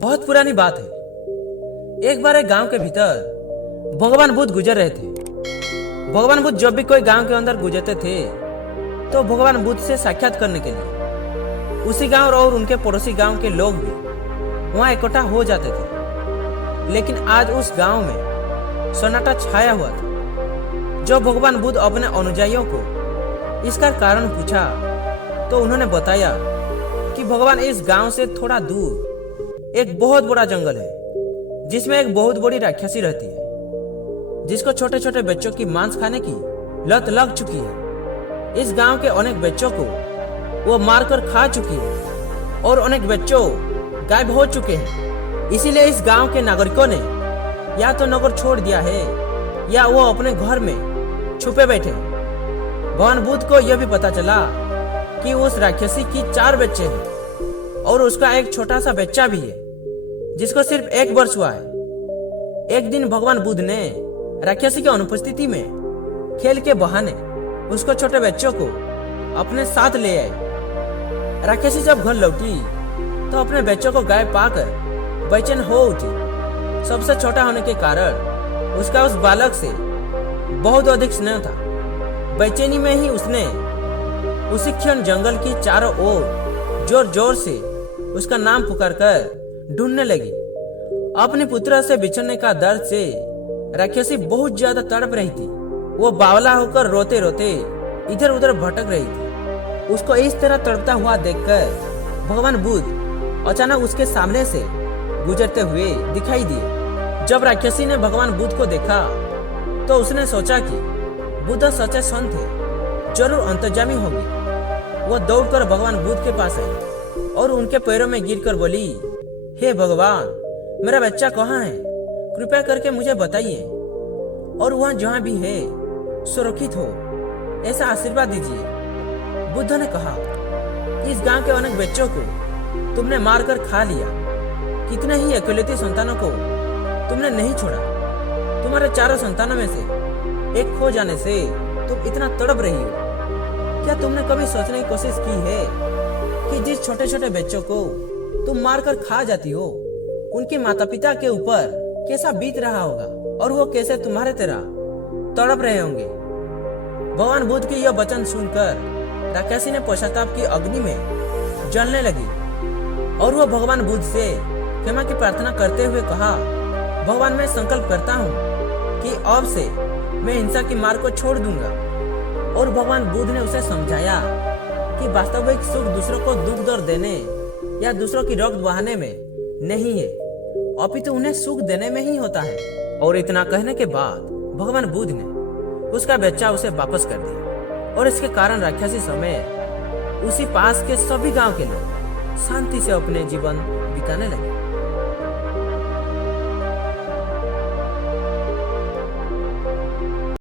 बहुत पुरानी बात है। एक बार एक गांव के भीतर भगवान बुद्ध गुजर रहे थे। भगवान बुद्ध जब भी कोई गांव के अंदर गुजरते थे तो भगवान बुद्ध से साक्षात करने के लिए उसी गांव और उनके पड़ोसी गांव के लोग भी वहां इकट्ठा हो जाते थे। लेकिन आज उस गांव में सन्नाटा छाया हुआ था। जब भगवान बुद्ध अपने अनुयायियों को इसका कारण पूछा तो उन्होंने बताया कि भगवान इस गांव से थोड़ा दूर एक बहुत बड़ा जंगल है जिसमें एक बहुत बड़ी राक्षसी रहती है जिसको छोटे छोटे बच्चों की मांस खाने की लत लग चुकी है। इस गांव के अनेक बच्चों को वो मारकर खा चुकी है और अनेक बच्चों गायब हो चुके हैं। इसीलिए इस गांव के नागरिकों ने या तो नगर छोड़ दिया है या वो अपने घर में छुपे बैठे। भगवान बुद्ध को यह भी पता चला कि उस राक्षसी की 4 बच्चे हैं और उसका एक छोटा सा बच्चा भी है जिसको सिर्फ 1 वर्ष हुआ है। एक दिन भगवान बुद्ध ने राक्षसी की अनुपस्थिति में खेल के बहाने उसको छोटे बच्चों को अपने साथ ले आए। राक्षसी जब घर लौटी तो अपने बच्चों को गायब पाकर बेचैन हो उठी। सबसे छोटा होने के कारण उसका उस बालक से बहुत अधिक स्नेह था। बेचैनी में ही उसने उसी क्षण जंगल की चारों ओर जोर जोर से उसका नाम पुकार कर ढूंढने लगी। अपने पुत्र से बिछड़ने का दर्द से राक्षसी बहुत ज्यादा तड़प रही थी। वो बावला होकर रोते रोते इधर उधर भटक रही थी। उसको इस तरह तड़पता हुआ देखकर भगवान बुद्ध अचानक उसके सामने से गुजरते हुए दिखाई दिए। जब राक्षसी ने भगवान बुद्ध को देखा तो उसने सोचा कि बुद्ध सच्चे संत थे, जरूर अंतर्यामी होगी। वो दौड़कर भगवान बुद्ध के पास आई और उनके पैरों में गिरकर बोली, हे भगवान, मेरा बच्चा कहाँ है? कृपया करके मुझे बताइए और वह जहाँ भी है सुरक्षित हो, ऐसा आशीर्वाद दीजिए। बुद्ध ने कहा, इस गांव के अनेक बच्चों को तुमने मारकर खा लिया। कितने ही इकलौते संतानों को तुमने नहीं छोड़ा। तुम्हारे 4 संतानों में से एक खो जाने से तुम इतना तड़प रही हो। क्या तुमने कभी सोचने की कोशिश की है कि जिस छोटे छोटे बच्चों को तुम मारकर खा जाती हो उनके माता पिता के ऊपर कैसा बीत रहा होगा और वो कैसे तुम्हारे तरह तड़प रहे होंगे। भगवान बुद्ध के यह वचन सुनकर राक्षसी ने पश्चाताप की अग्नि में जलने लगी और वो भगवान बुद्ध से क्षमा की प्रार्थना करते हुए कहा, भगवान, मैं संकल्प करता हूँ कि अब से मैं हिंसा की मार्ग को छोड़ दूंगा। और भगवान बुद्ध ने उसे समझाया कि वास्तविक सुख दूसरों को दुख दर्द देने या दूसरों की रक्त बहाने में नहीं है, अपितु उन्हें सुख देने में ही होता है। और इतना कहने के बाद भगवान बुद्ध ने उसका बच्चा उसे वापस कर दिया और इसके कारण राक्षसी समेत उसी पास के सभी गांव के लोग शांति से अपने जीवन बिताने लगे।